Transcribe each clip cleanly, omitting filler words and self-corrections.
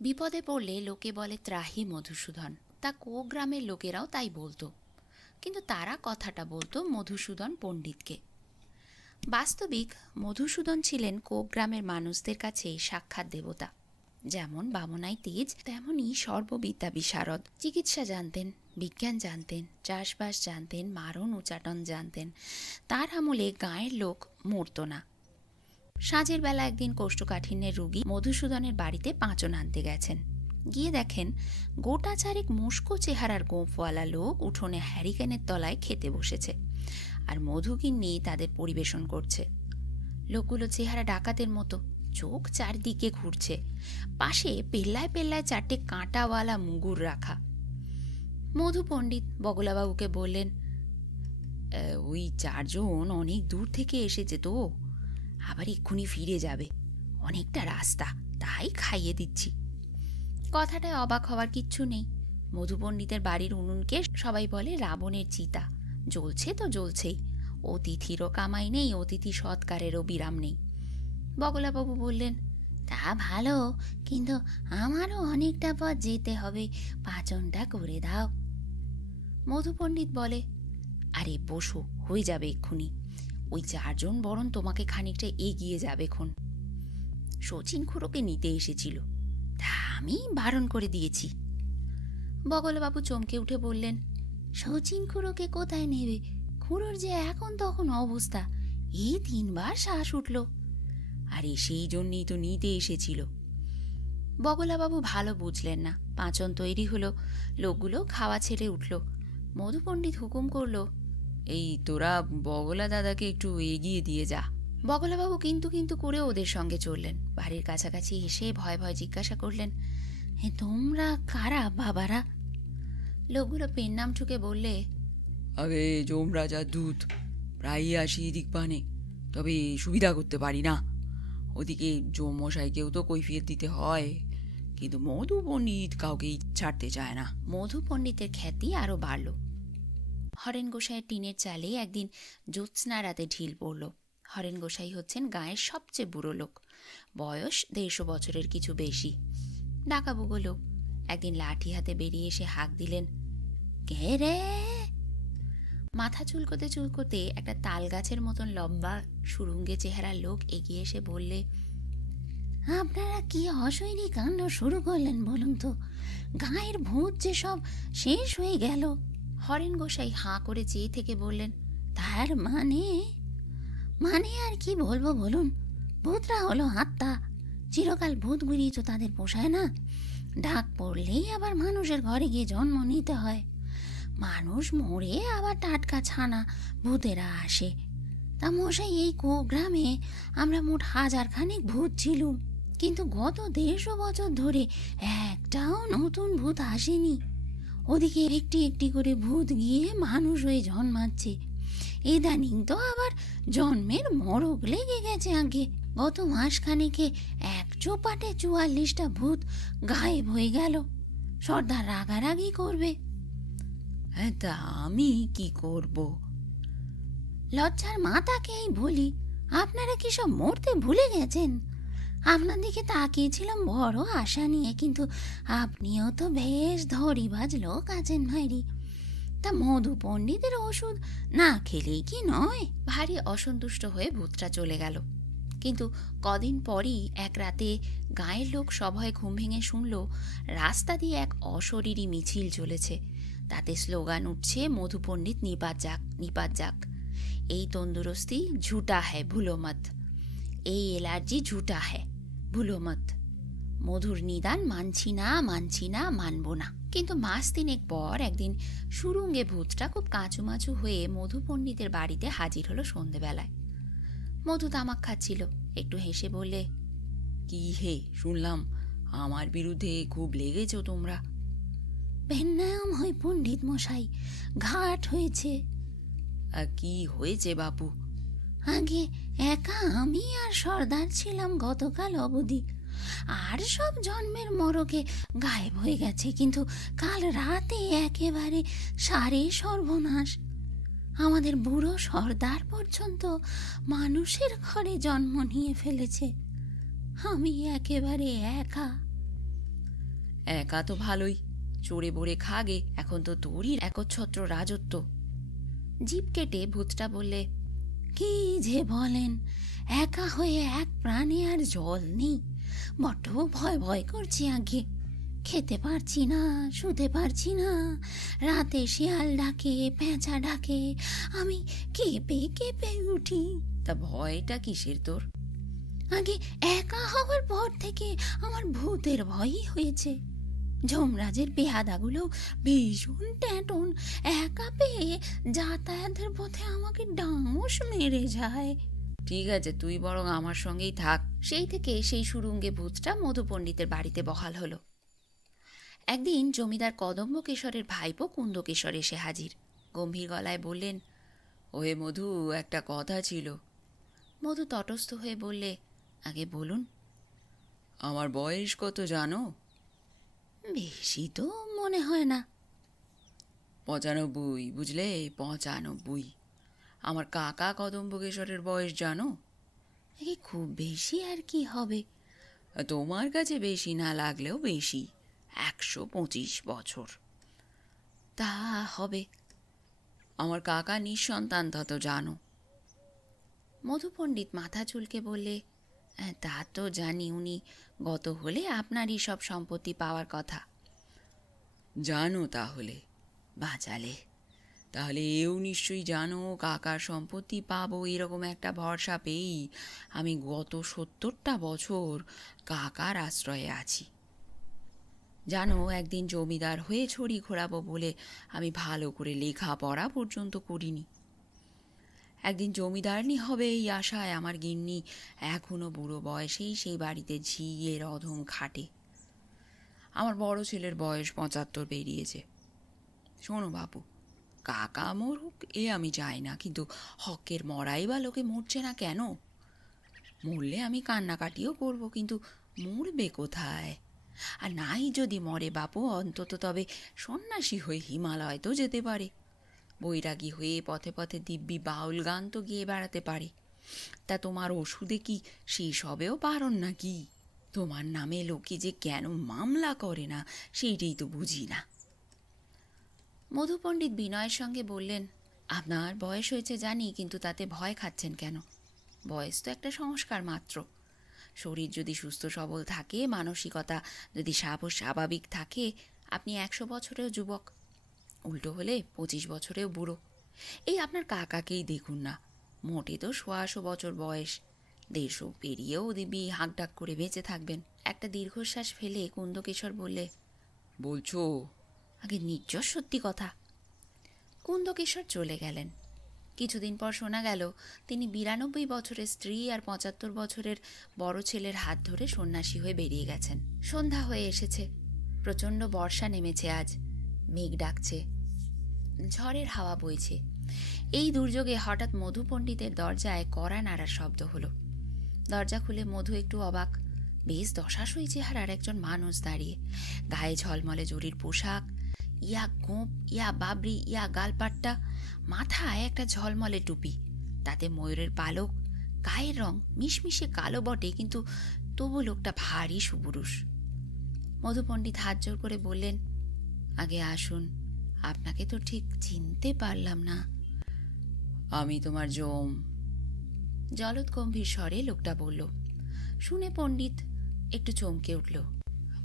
বিপদে পড়লে লোকে বলে ত্রাহি মধুসূদন, তা গ্রামের লোকেরাও তাই বলতো, কিন্তু তারা কথাটা বলতো মধুসূদন পণ্ডিতকে। বাস্তবিক মধুসূদন ছিলেন গ্রামের মানুষদের কাছে সাক্ষাৎ দেবতা। যেমন বামনাই তেজ, তেমনই সর্ববিদ্যা বিশারদ। চিকিৎসা জানতেন, বিজ্ঞান জানতেন, চাষবাস জানতেন, মারণ উচাটন জানতেন। তার আমলে গাঁয়ের লোক মরত না। সাঁঝের বেলা একদিন কোষ্ঠকাঠিন্যের রোগী মধুসূদনের বাড়িতে পাঁচন আনতে গেছেন। গিয়ে দেখেন গোটা চারেক মুস্কো চেহারার গোঁফওয়ালা লোক উঠোনে হ্যারিকেনের তলায় খেতে বসেছে, আর মধুগিন্নি তাদের পরিবেশন করছে। লোকগুলো চেহারা ডাকাতের মতো, চোখ চারদিকে ঘুরছে, পাশে পেল্লায় পেল্লায় চারটে কাঁটাওয়ালা মুগুর রাখা। মধু পণ্ডিত বগলাবাবুকে বললেন, ওই চারজন অনেক দূর থেকে এসেছে তো, আবার এক্ষুনি ফিরে যাবে, অনেকটা রাস্তা, তাই খাইয়ে দিচ্ছি। কথাটায় অবাক হওয়ার কিচ্ছু নেই। মধু পণ্ডিতের বাড়ির উনুনকে সবাই বলে রাবণের চিতা, জ্বলছে তো জ্বলছেই। অতিথিরও কামাই নেই, অতিথি সৎকারেরও বিরাম নেই। বগলাবাবু বললেন, তা ভালো, কিন্তু আমারও অনেকটা পথ যেতে হবে, পাচনটা করে দাও। মধু পণ্ডিত বলে, আরে বসো, হয়ে যাবে এক্ষুনি। ওই চারজন বরং তোমাকে খানিকটা এগিয়ে যাবে খন। শচীন খুড়োকে নিতে এসেছিল, তা আমি বারণ করে দিয়েছি। বগলবাবু চমকে উঠে বললেন, শচীন খুড়োকে কোথায় নেবে? খুড়োর যে এখন তখন অবস্থা, এই 3 বার শ্বাস উঠল। আরে সেই জন্যই তো নিতে এসেছিল। বগলাবাবু ভালো বুঝলেন না। পাঁচন তৈরি হলো, লোকগুলো খাওয়া ছেড়ে উঠল। মধু পণ্ডিত হুকুম করল, এই তোরা বগলা দাদাকে একটু এগিয়ে দিয়ে যা। বগলাবাবু কিন্তু কিন্তু করে ওদের সঙ্গে চললেন। বাড়ির কাছাকাছি এসে ভয় ভয় জিজ্ঞাসা করলেন, তোমরা কারা বাবারা? লোকগুলো পেন নাম ঠুকে বললে, আগে যমরাজার দূত, প্রায়ই আসি এদিক পানে, তবে সুবিধা করতে পারি না। ওদিকে যমমশাইকেও তো কৈফিয়ত দিতে হয়, কিন্তু মধু পণ্ডিত কাউকেই ছাড়তে চায় না। মধু পণ্ডিতের খ্যাতি আরো বাড়ল। হরেন গোসাইয়ের টিনের চালে একদিন জ্যোৎস্না রাতে ঢিল পড়ল। হরেন গোসাই হচ্ছেন গাঁয়ের সবচেয়ে বুড়ো লোক, বয়স 150 বছরের কিছু বেশি। ডাকাবুগো লোক। একদিন লাঠি হাতে বেরিয়ে এসে হাঁক দিলেন, কে রে? মাথা চুলকোতে চুলকোতে একটা তাল গাছের মতন লম্বা সুরুঙ্গে চেহারার লোক এগিয়ে এসে বললে, আপনারা কি অশৈরী কাণ্ড শুরু করলেন বলুন তো? গাঁয়ের ভূত যে সব শেষ হয়ে গেল। হরেন গোসাই হাঁ করে চেয়ে থেকে বললেন, তার মানে আর কি বলবো বলুন? ভূতরা হলো আত্মা, চিরকাল ভূত গুড়িয়ে তো তাদের পোষায় না। ডাক পড়লেই আবার মানুষের ঘরে গিয়ে জন্ম নিতে হয়। মানুষ মরে আবার টাটকা ছানা ভূতেরা আসে। তা মশাই, এই গ্রামে আমরা মোট 1000 খানেক ভূত ছিলুম, কিন্তু গত 150 বছর ধরে একটাও নতুন ভূত আসেনি। ওদিকে একটি একটি করে ভূত গিয়ে মানুষ হয়ে জন্মাচ্ছে। ইদানিং তো আবার জন্মের মরক লেগে গেছে। আগে গত মাসখানেকে এক চোপাটে 44টা ভূত গায়েব হয়ে গেল। সর্দার রাগারাগি করবে। হ্যাঁ, তা আমি কি করব? লজ্জার মাতাকেই বলি, আপনারা কি সব মরতে ভুলে গেছেন? আপনার দিকে তাকিয়েছিলাম বড় আশা নিয়ে, কিন্তু আপনিও তো বেশ ধরিবাজ লোক আছেন ভাইরি। তা মধু পণ্ডিতের ওষুধ না খেলেই কি নয়? ভারী অসন্তুষ্ট হয়ে ভূতটা চলে গেল। কিন্তু কদিন পরই এক রাতে গাঁয়ের লোক সভায় ঘুম ভেঙে শুনল, রাস্তা দিয়ে এক অশরীরী মিছিল চলেছে। তাতে স্লোগান উঠছে, মধু পণ্ডিত নিপাত যাক, নিপাত যাক। এই তন্দুরস্তি ঝুটা হ্যায়, ভুলো মত। এই এলার্জি ঝুটা হ্যায়, ভুলো মত। মধুর নিদান মানছি না, মানছি না, মানব না। কিন্তু মাস 3 পর একদিন সুরুঙ্গে ভূতটা খুব কাঁচুমাচু হয়ে মধু পণ্ডিতের বাড়িতে হাজির হলো সন্ধেবেলায়। মধু তামাক খাচ্ছিল, একটু হেসে বললে, কি হে, শুনলাম আমার বিরুদ্ধে খুব লেগেছ তোমরা। ভেন্নাম হয় পণ্ডিত মশাই, ঘাট হয়েছে। কি হয়েছে বাপু? আগে একা আমি আর সর্দার ছিলাম গতকাল অবধি, আর সব জন্মের মরকে গায়েব হয়ে গেছে। কিন্তু কাল রাতে একেবারে সারে সর্বনাশ। আমাদের বুড়ো সর্দার পর্যন্ত মানুষের ঘরে জন্ম নিয়ে ফেলেছে। আমি একেবারে একা। একা তো ভালোই, চড়ে বড়ে খাগে, এখন তো তোরই একচ্ছত্র রাজত্ব। জিভ কেটে ভূতটা বললে, কি যে বলেন, একা হয়ে এক প্রাণে আর জল নেই। বড্ড ভয় ভয় করছি আগে। খেতে পারছি না, শুতে পারছি না। রাতে শিয়াল ডাকে, পেঁচা ডাকে, আমি কেঁপে কেঁপে উঠি। তা ভয়টা কিসের তোর? আগে একা হওয়ার পর থেকে আমার ভূতের ভয়ই হয়েছে। যমরাজের পেয়াদাগুলো ভীষণ ট্যাটন, একা পেয়ে যাতায়াতের পথে আমাকে ডাঙস মেরে যায়। ঠিক আছে, তুই বরং আমার সঙ্গেই থাক। সেই থেকে সেই সুরুঙ্গে ভূতটা মধু পণ্ডিতের বাড়িতে বহাল হলো। একদিন জমিদার কদম্বকেশরের ভাইপো কুন্দকেশর এসে হাজির। গম্ভীর গলায় বললেন, ওহে মধু, একটা কথা ছিল। মধু তটস্থ হয়ে বললে, আগে বলুন। আমার বয়স কত জানো? বেশি তো মনে হয় না। 95, বুঝলে, 95। আমার কাকা কদম্বকেশরের বয়স জানো? খুব বেশি আর কি হবে? তোমার কাছে বেশি না লাগলেও বেশি, 125 বছর। তা হবে। আমার কাকা নিঃসন্তান, তা তো জানো। মধু পণ্ডিত মাথা চুলকে বললে, তা তো জানি, উনি গত হলে আপনারই সব সম্পত্তি পাওয়ার কথা। জানো তাহলে? বাঁচালে। তাহলে এও নিশ্চয়ই জানো, কাকার সম্পত্তি পাবো এরকম একটা ভরসা পেয়েই আমি গত 70টা বছর কাকার আশ্রয়ে আছি। জানো, একদিন জমিদার হয়ে ছড়ি ঘোরাবো বলে আমি ভালো করে লেখাপড়া পর্যন্ত করিনি। একদিন জমিদারনি হবে এই আশায় আমার গিন্নি এখনো বুড়ো বয়সেই সেই বাড়িতে ঝিয়ের অধম খাটে। আমার বড় ছেলের বয়স 75 পেরিয়েছে। শোনো বাবু, কাকা মরুক এ আমি চাই না, কিন্তু হকের মরাই বা লোকে মরছে না কেন? মরলে আমি কান্নাকাটিও করব, কিন্তু মরবে কোথায়? আর নাই যদি মরে বাপু, অন্তত তবে সন্ন্যাসী হয়ে হিমালয় তো যেতে পারে। বৈরাগী হয়ে পথে পথে দিব্যি বাউল গান তো গিয়ে বেড়াতে পারে। তা তোমার ওষুধে কি সেসবেও পারন নাকি? তোমার নামে লোকে যে কেন মামলা করে না সেইটাই তো বুঝি না। মধু পণ্ডিত বিনয়ের সঙ্গে বললেন, আপনার বয়স হয়েছে জানি, কিন্তু তাতে ভয় খাচ্ছেন কেন? বয়স তো একটা সংস্কার মাত্র। শরীর যদি সুস্থ সবল থাকে, মানসিকতা যদি স্বাভাবিক থাকে, আপনি 100 বছরেও যুবক, উল্টো হলে 25 বছরেও বুড়ো। এই আপনার কাকাকেই দেখুন না, মোটে তো 100 বছর বয়স, 150 পেরিয়েও দিব্যি হাঁকডাক করে বেঁচে থাকবেন। একটা দীর্ঘশ্বাস ফেলে কুন্দকেশর বললে, বলছো? আগে নির্জর সত্যি কথা। কুন্দকেশর চলে গেলেন। কিছুদিন পর শোনা গেল তিনি 92 বছরের স্ত্রী আর 75 বছরের বড় ছেলের হাত ধরে সন্ন্যাসী হয়ে বেরিয়ে গেছেন। সন্ধ্যা হয়ে এসেছে, প্রচণ্ড বর্ষা নেমেছে আজ, মেঘ ডাকছে, ঝড়ের হাওয়া বইছে। এই দুর্যোগে হঠাৎ মধু পণ্ডিতের দরজায় কড়া নাড়ার শব্দ হলো। দরজা খুলে মধু একটু অবাক। বেশ দশাসই চেহারার একজন মানুষ দাঁড়িয়ে, গায়ে ঝলমলে জরির পোশাক, ইয়া গোঁপ, ইয়া বাবরি, ইয়া গালপাট্টা, মাথায় একটা ঝলমলে টুপি, তাতে ময়ূরের পালক, গায়ের রং মিশমিশে কালো বটে, কিন্তু তবু লোকটা ভারী সুপুরুষ। মধু পণ্ডিত হাত জোর করে বললেন, আগে আসুন, আপনাকে তো ঠিক চিনতে পারলাম না। আমি তোমার জম। জলদ গম্ভীর স্বরে লোকটা বলল। শুনে পণ্ডিত একটু চমকে উঠল।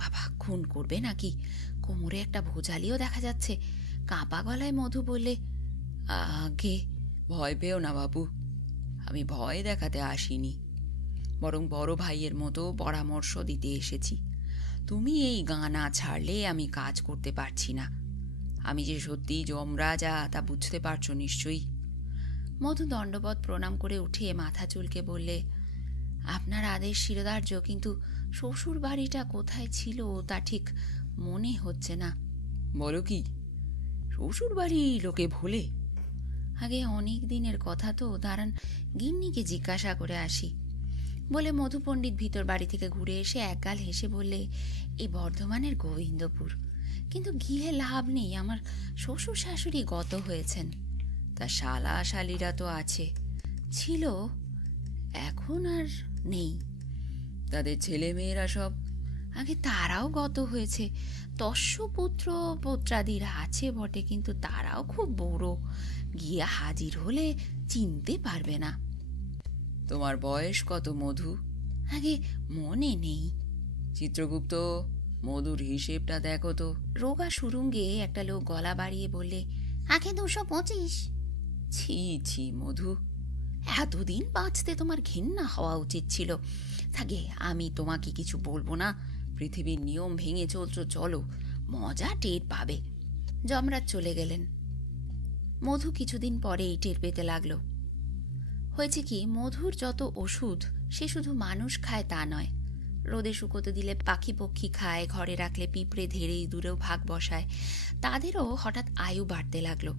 বাবা, খুন করবে নাকি? কোমরে একটা ভোজালিও দেখা যাচ্ছে। কাঁপা গলায় মধু বললে, আগে ভয় পেও না বাবু, আমি ভয় দেখাতে আসিনি, বরং বড় ভাইয়ের মতো পরামর্শ দিতে এসেছি। তুমি এই গানা ছাড়লে আমি কাজ করতে পারছি না। আমি যে সত্যি যমরাজা তা বুঝতে পারছো নিশ্চয়ই। মধু দণ্ডবত প্রণাম করে উঠে মাথা চুলকে বললে, আপনার আদেশ শিরোধার্য, কিন্তু শ্বশুর বাড়িটা কোথায় ছিল তা ঠিক মনে হচ্ছে না। বলো কি, শ্বশুর বাড়ি লোকে ভোলে? আগে অনেক দিনের কথা তো, দাঁড়ান গিন্নিকে জিজ্ঞাসা করে আসি বলে মধু পণ্ডিত ভিতর বাড়ি থেকে ঘুরে এসে একগাল হেসে বললে, এই বর্ধমানের গোবিন্দপুর, কিন্তু গিয়ে লাভ নেই, আমার শ্বশুর শাশুড়ি গত হয়েছেন। তা শালা শালিরা তো আছে? ছিল, এখন আর নেই। তাদের ছেলে মেয়েরা সব আগে তারাও গত হয়েছে, তস্যপুত্র পুত্রাদিরা আছে বটে, কিন্তু তারাও খুব বড়, গিয়ে হাজির হলে চিনতে পারবে না। তোমার বয়স কত মধু? আগে মনে নেই। চিত্রগুপ্ত, মধুর হিসেবটা দেখো তো। রোগা সুরুঙ্গে একটা লোক গলা বাড়িয়ে বললে, আগে 225। ছি ছি মধু, এতদিন বাঁচতে তোমার ঘেন্না হওয়া উচিত ছিল। থাকে, আমি তোমাকে কিছু বলবো না, পৃথিবীর নিয়ম ভেঙে চলছো, চলো, মজা টের পাবে। যমরাজ চলে গেলেন। মধু কিছুদিন পরেই টের পেতে লাগলো। হয়েছে কি, মধুর যত ওষুধ সে শুধু মানুষ খায় তা নয়, রোদে শুকোতে দিলে পাখি পক্ষী খায়, ঘরে রাখলে পিঁপড়ে ধেড়ে ইঁদুরেও ভাগ বসায়, তাদেরও হঠাৎ আয়ু বাড়তে লাগলো।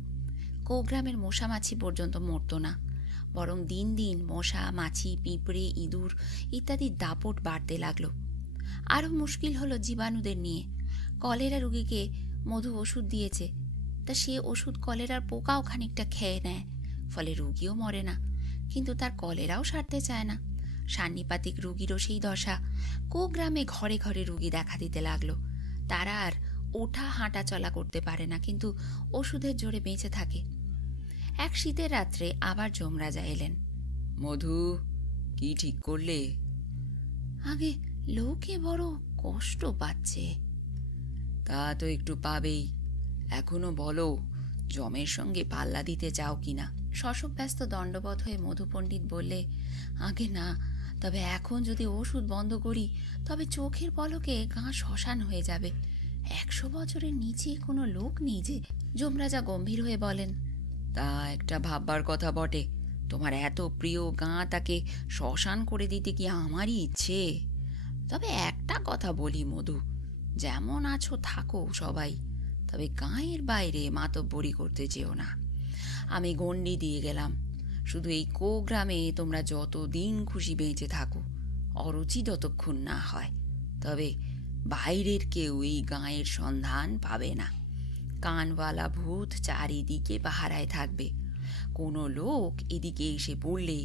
কোগ্রামের মশা মাছি পর্যন্ত মরত না, বরং দিন দিন মশা মাছি পিঁপড়ে ইঁদুর ইত্যাদির দাপট বাড়তে লাগলো। আরও মুশকিল হলো জীবাণুদের নিয়ে। কলেরা রুগীকে মধু ওষুধ দিয়েছে, তা সে ওষুধ কলেরার পোকাও খানিকটা খেয়ে নেয়, ফলে রুগীও মরে না, কিন্তু তার কলেরাও সারতে চায় না। সান্নিপাতিক রুগীরও সেই দশা। কোগ্রামে ঘরে ঘরে রুগী দেখা দিতে লাগলো। তারা আর ওঠা হাঁটা চলা করতে পারে না, কিন্তু ওষুধের জোরে বেঁচে থাকে। এক শীতের রাত্রে আবার যমরাজা এলেন। মধু, কি ঠিক করলে? আগে লোকে বড় কষ্ট পাচ্ছে। তা তো একটু পাবেই। এখনো বলো, যমের সঙ্গে পাল্লা দিতে চাও কিনা? শশব্যস্ত ব্যস্ত দণ্ডবধ হয়ে মধু পণ্ডিত বললে, আগে না, তবে এখন যদি ওষুধ বন্ধ করি তবে চোখের পলকে গা শ্মশান হয়ে যাবে। 100 বছরের নিচে কোনো লোক নেই যে। যমরাজা গম্ভীর হয়ে বলেন, তা একটা ভাববার কথা বটে। তোমার এত প্রিয় গাঁ, তাকে শ্মশান করে দিতে কি আমারই ইচ্ছে? তবে একটা কথা বলি মধু, যেমন আছো থাকো সবাই, তবে গাঁয়ের বাইরে মাতব্বরি করতে যেও না। আমি গণ্ডি দিয়ে গেলাম, শুধু এই কোগ্রামে তোমরা যত দিন খুশি বেঁচে থাকো, অরুচি যতক্ষণ না হয়। তবে বাইরের কেউ এই গাঁয়ের সন্ধান পাবে না। কানওয়ালা ভূত চারিদিকে পাহারায় থাকবে। কোনো লোক এদিকে এসে পড়লে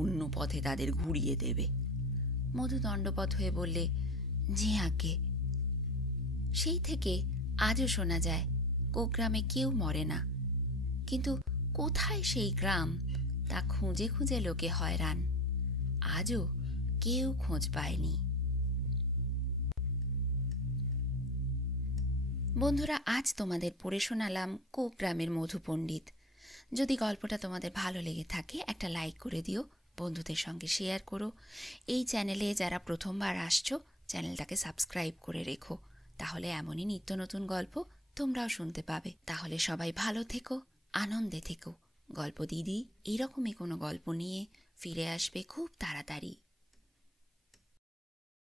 অন্য পথে তাদের ঘুরিয়ে দেবে। মধু দণ্ডপথ হয়ে বললে, জি আজ্ঞে। সেই থেকে আজও শোনা যায় কোগ্রামে কেউ মরে না, কিন্তু কোথায় সেই গ্রাম তা খুঁজে খুঁজে লোকে হয়রান। আজও কেউ খোঁজ পায়নি। বন্ধুরা, আজ তোমাদের পড়ে শোনালাম কোগ্রামের মধু পণ্ডিত। যদি গল্পটা তোমাদের ভালো লেগে থাকে একটা লাইক করে দিও, বন্ধুদের সঙ্গে শেয়ার করো। এই চ্যানেলে যারা প্রথমবার আসছো, চ্যানেলটাকে সাবস্ক্রাইব করে রেখো, তাহলে এমনই নিত্য নতুন গল্প তোমরাও শুনতে পাবে। তাহলে সবাই ভালো থেকো, আনন্দে থেকো। গল্প দিদি এইরকমই কোনো গল্প নিয়ে ফিরে আসবে খুব তাড়াতাড়ি।